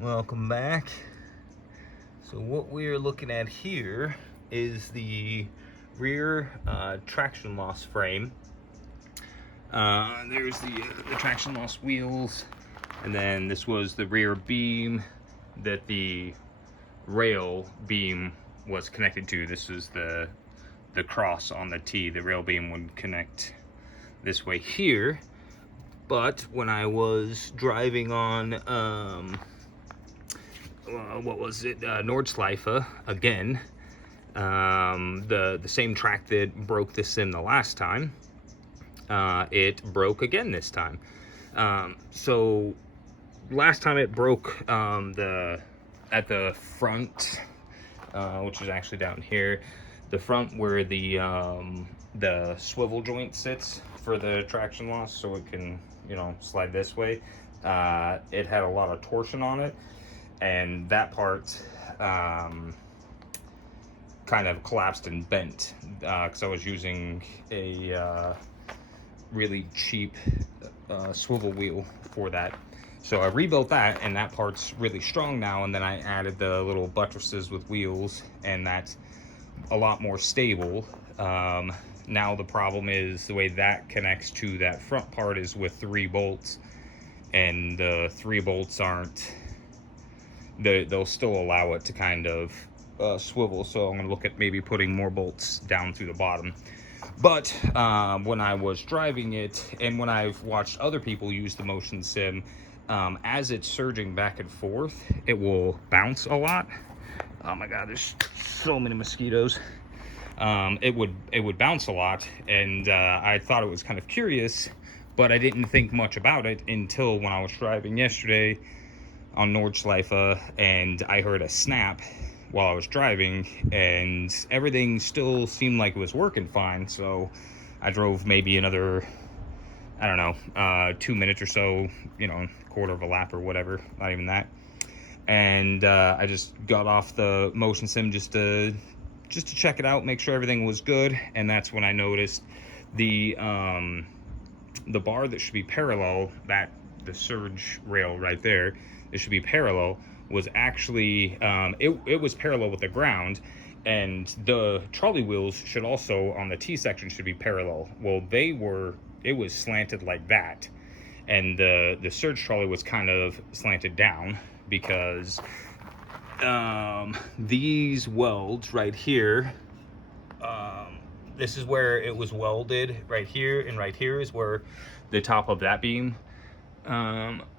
Welcome back. So what we're looking at here is the rear traction loss frame. There's the traction loss wheels, and then this was the rear beam that the rail beam was connected to. This is the cross on the T. The rail beam would connect this way here. But when I was driving on what was it, NordSchleife again, the same track that broke this sim the last time, it broke again this time. So last time it broke at the front, which is actually down here, the front where the swivel joint sits for the traction loss, so it can, you know, slide this way. It had a lot of torsion on it, and that part kind of collapsed and bent because I was using a really cheap swivel wheel for that. So I rebuilt that, and that part's really strong now, and then I added the little buttresses with wheels, and that's a lot more stable. Now the problem is the way that connects to that front part is with 3 bolts, and the 3 bolts aren't, they'll still allow it to kind of swivel, so I'm gonna look at maybe putting more bolts down through the bottom. But when I was driving it, and when I've watched other people use the motion sim, as it's surging back and forth, it will bounce a lot. Oh my god, there's so many mosquitoes. It would bounce a lot, and I thought it was kind of curious, but I didn't think much about it until when I was driving yesterday on NordSchleife, and I heard a snap while I was driving, and everything still seemed like it was working fine. So I drove maybe another, I don't know, 2 minutes or so, you know, quarter of a lap or whatever, not even that. And I just got off the motion sim just to check it out, make sure everything was good. And that's when I noticed the bar that should be parallel, that the surge rail right there, it should be parallel, was actually it was parallel with the ground, and the trolley wheels should also, on the T section, should be parallel. Well, it was slanted like that, and the surge trolley was kind of slanted down because these welds right here, this is where it was welded right here, and right here is where the top of that beam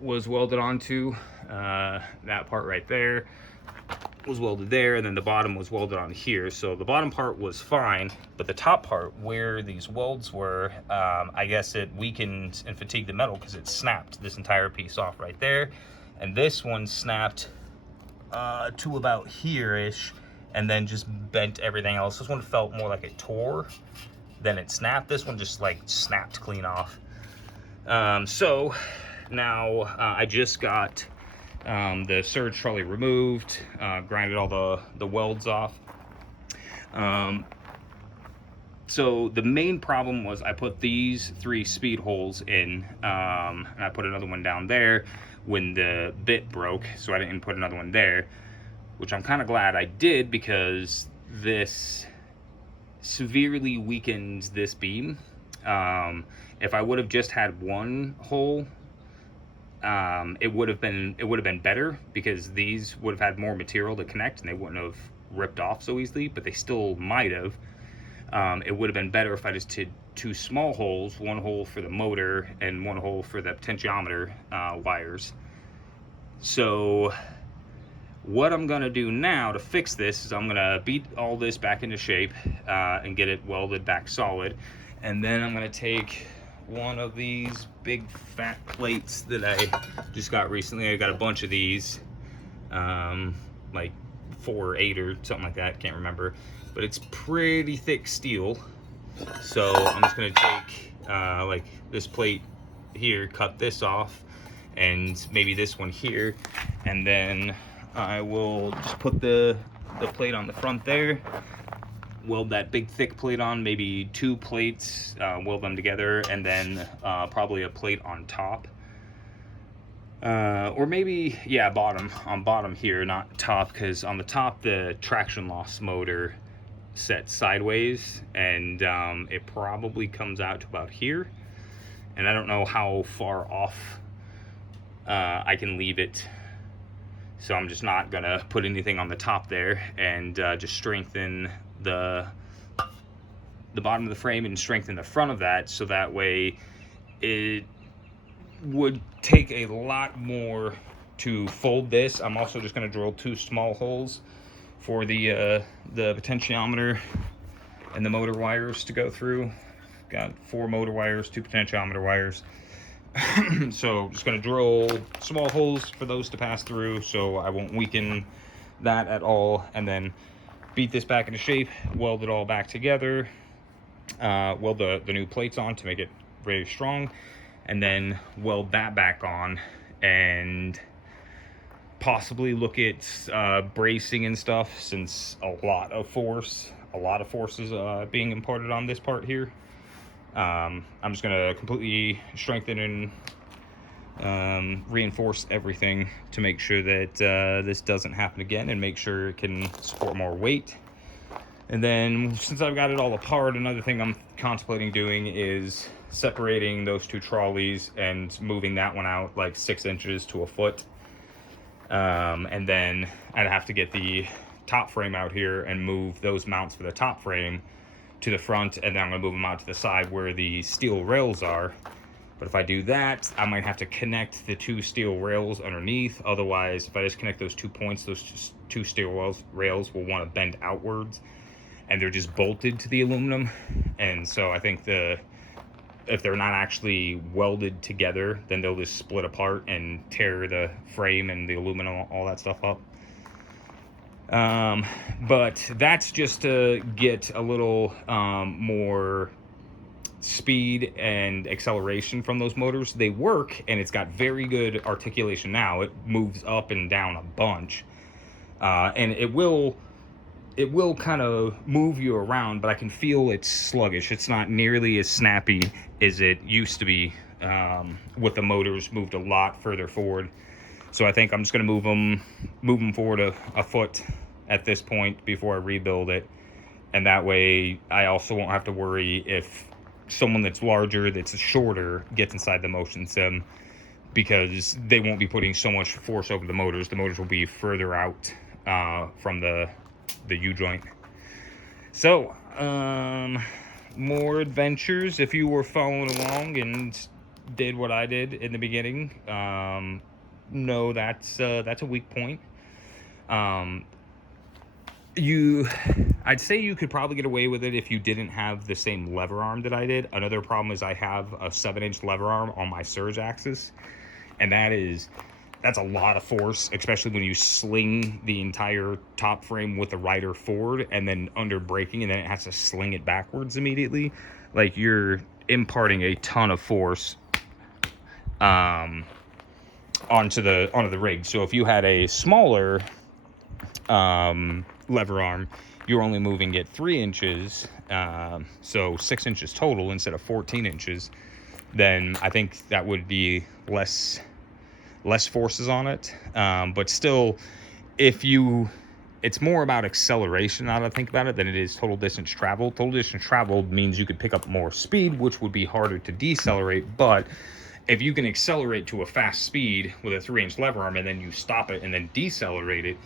was welded onto. That part right there was welded there, and then the bottom was welded on here. So the bottom part was fine, but the top part where these welds were, I guess it weakened and fatigued the metal because it snapped this entire piece off right there, and this one snapped to about here-ish, and then just bent everything else. This one felt more like it tore than it snapped. This one just like snapped clean off. So now I just got the surge trolley removed, grinded all the welds off. So the main problem was I put these 3 speed holes in, and I put another one down there when the bit broke, so I didn't put another one there, which I'm kind of glad I did, because this severely weakened this beam. If I would have just had one hole, it would have been better, because these would have had more material to connect and they wouldn't have ripped off so easily, but they still might have. It would have been better if I just did 2 small holes, one hole for the motor and one hole for the potentiometer wires. So what I'm gonna do now to fix this is I'm gonna beat all this back into shape and get it welded back solid, and then I'm gonna take one of these big fat plates that I just got recently. I got a bunch of these, like 4 or 8 or something like that, can't remember, but it's pretty thick steel. So I'm just gonna take like this plate here, cut this off, and maybe this one here, and then I will just put the plate on the front there, weld that big thick plate on, maybe 2 plates, weld them together, and then probably a plate on top. Or maybe, yeah, bottom, on bottom here, not top, because on the top the traction loss motor set sideways, and it probably comes out to about here, and I don't know how far off I can leave it, so I'm just not gonna put anything on the top there, and just strengthen the bottom of the frame and strengthen the front of that, so that way it would take a lot more to fold this. I'm also just going to drill 2 small holes for the potentiometer and the motor wires to go through. Got 4 motor wires, 2 potentiometer wires. So just going to drill small holes for those to pass through, so I won't weaken that at all, and then beat this back into shape, weld it all back together, weld the new plates on to make it very strong, and then weld that back on, and possibly look at bracing and stuff, since a lot of force is being imparted on this part here. I'm just gonna completely strengthen and reinforce everything to make sure that this doesn't happen again, and make sure it can support more weight. And then, since I've got it all apart, another thing I'm contemplating doing is separating those 2 trolleys and moving that one out like 6 inches to a foot. And then I'd have to get the top frame out here and move those mounts for the top frame to the front, and then I'm gonna move them out to the side where the steel rails are. But if I do that, I might have to connect the 2 steel rails underneath. Otherwise, if I just connect those 2 points, those 2 steel rails will want to bend outwards, and they're just bolted to the aluminum. And so I think if they're not actually welded together, then they'll just split apart and tear the frame and the aluminum, all that stuff up. But that's just to get a little more speed and acceleration from those motors. They work, and it's got very good articulation now. It moves up and down a bunch, and it will kind of move you around, but I can feel it's sluggish. It's not nearly as snappy as it used to be, with the motors moved a lot further forward. So I think I'm just going to move them forward a foot at this point before I rebuild it, and that way I also won't have to worry if someone that's larger, that's shorter, gets inside the motion sim, because they won't be putting so much force over the motors. The motors will be further out from the U-joint. So, more adventures. If you were following along and did what I did in the beginning, no, that's a weak point. I'd say you could probably get away with it if you didn't have the same lever arm that I did. Another problem is I have a 7-inch lever arm on my surge axis, and that's a lot of force, especially when you sling the entire top frame with the rider forward and then under braking, and then it has to sling it backwards immediately. Like, you're imparting a ton of force onto the rig. So if you had a smaller lever arm, you're only moving it 3 inches, so 6 inches total instead of 14 inches, then I think that would be less forces on it. But still, it's more about acceleration now that I think about it than it is total distance traveled. Total distance traveled means you could pick up more speed, which would be harder to decelerate. But if you can accelerate to a fast speed with a 3-inch lever arm, and then you stop it and then decelerate it,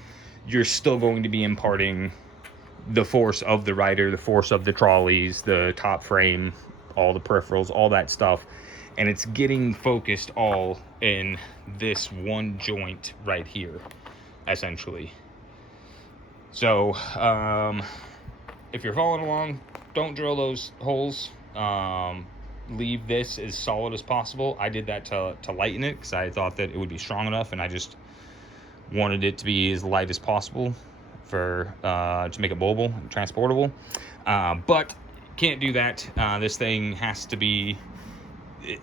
you're still going to be imparting the force of the rider, the force of the trolleys, the top frame, all the peripherals, all that stuff. And it's getting focused all in this one joint right here, essentially. So, if you're following along, don't drill those holes. Leave this as solid as possible. I did that to lighten it, because I thought that it would be strong enough, and I just wanted it to be as light as possible for to make it mobile and transportable. But can't do that. This thing has to be,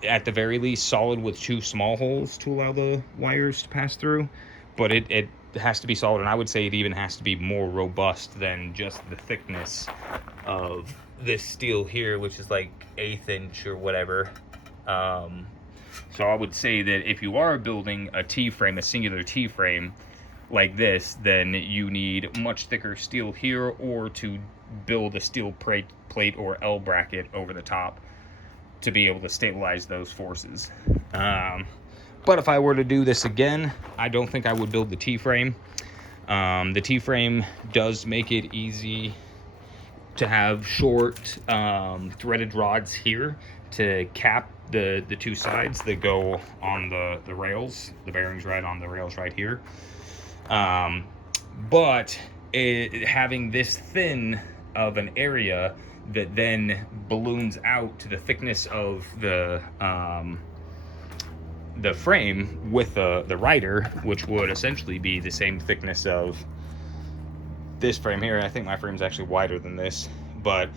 at the very least, solid with 2 small holes to allow the wires to pass through. But it has to be solid, and I would say it even has to be more robust than just the thickness of this steel here, which is like 1/8 inch or whatever. So I would say that if you are building a T-frame, a singular T-frame like this, then you need much thicker steel here, or to build a steel plate or L bracket over the top to be able to stabilize those forces. But if I were to do this again, I don't think I would build the T-frame. The T-frame does make it easy to have short threaded rods here to cap the two sides that go on the rails, the bearings right on the rails right here. But having this thin of an area that then balloons out to the thickness of the frame with the rider, which would essentially be the same thickness of this frame here. I think my frame's actually wider than this, but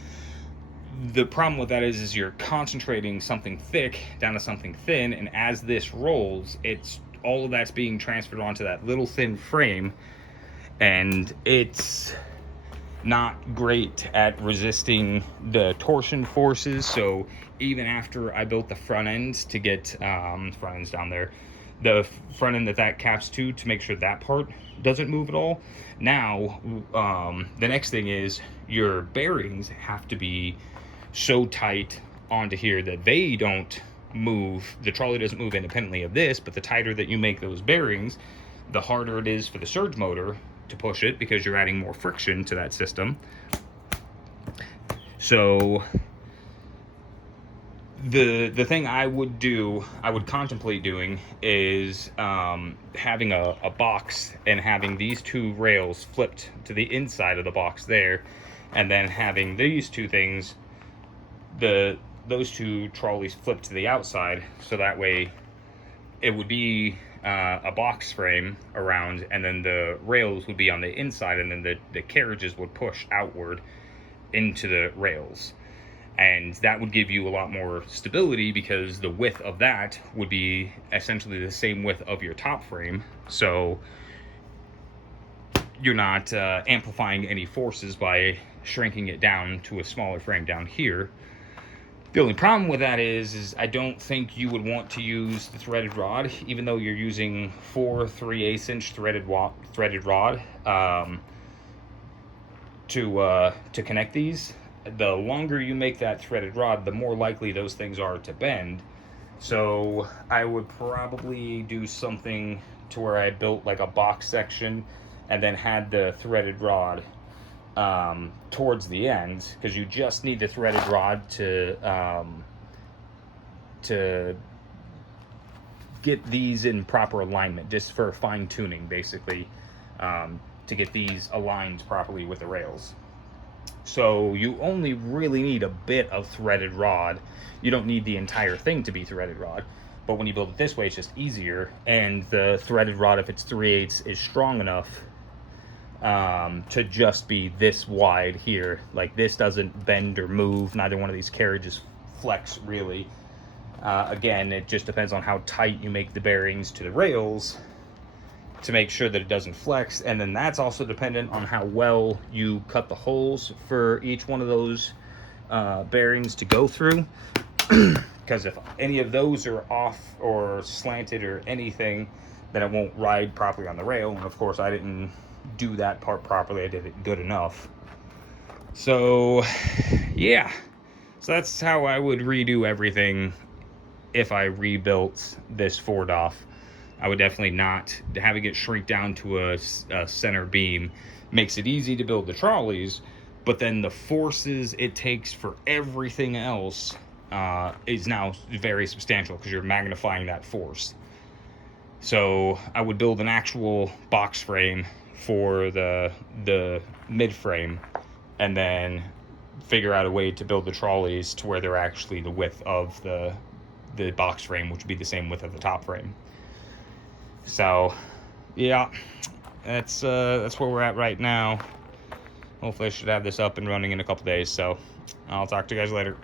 the problem with that is you're concentrating something thick down to something thin, and as this rolls, it's all of that's being transferred onto that little thin frame, and it's not great at resisting the torsion forces. So even after I built the front end to get front end's down there, the front end that caps to make sure that part doesn't move at all. Now the next thing is your bearings have to be so tight onto here that they don't move, the trolley doesn't move independently of this, but the tighter that you make those bearings, the harder it is for the surge motor to push it, because you're adding more friction to that system. So the thing I would contemplate doing is having a box and having these two rails flipped to the inside of the box there, and then having these two things, those two trolleys flipped to the outside, so that way it would be a box frame around, and then the rails would be on the inside, and then the carriages would push outward into the rails. And that would give you a lot more stability, because the width of that would be essentially the same width of your top frame. So you're not amplifying any forces by shrinking it down to a smaller frame down here. The only problem with that is I don't think you would want to use the threaded rod, even though you're using 4 3/8 inch threaded rod to connect these. The longer you make that threaded rod, the more likely those things are to bend. So I would probably do something to where I built like a box section and then had the threaded rod towards the end, because you just need the threaded rod to get these in proper alignment, just for fine tuning, basically, to get these aligned properly with the rails. So you only really need a bit of threaded rod. You don't need the entire thing to be threaded rod. But when you build it this way, it's just easier. And the threaded rod, if it's 3/8, is strong enough to just be this wide here. Like, this doesn't bend or move. Neither one of these carriages flex, really. Again, it just depends on how tight you make the bearings to the rails to make sure that it doesn't flex. And then that's also dependent on how well you cut the holes for each one of those bearings to go through. Because if any of those are off or slanted or anything, then it won't ride properly on the rail. And of course, I didn't do that part properly. I did it good enough. So yeah, so that's how I would redo everything if I rebuilt this Ford off. I would definitely not. Having it shrink down to a center beam makes it easy to build the trolleys, but then the forces it takes for everything else is now very substantial, because you're magnifying that force. So I would build an actual box frame for the mid frame, and then figure out a way to build the trolleys to where they're actually the width of the box frame, which would be the same width of the top frame. So yeah, that's where we're at right now. Hopefully I should have this up and running in a couple days. So I'll talk to you guys later.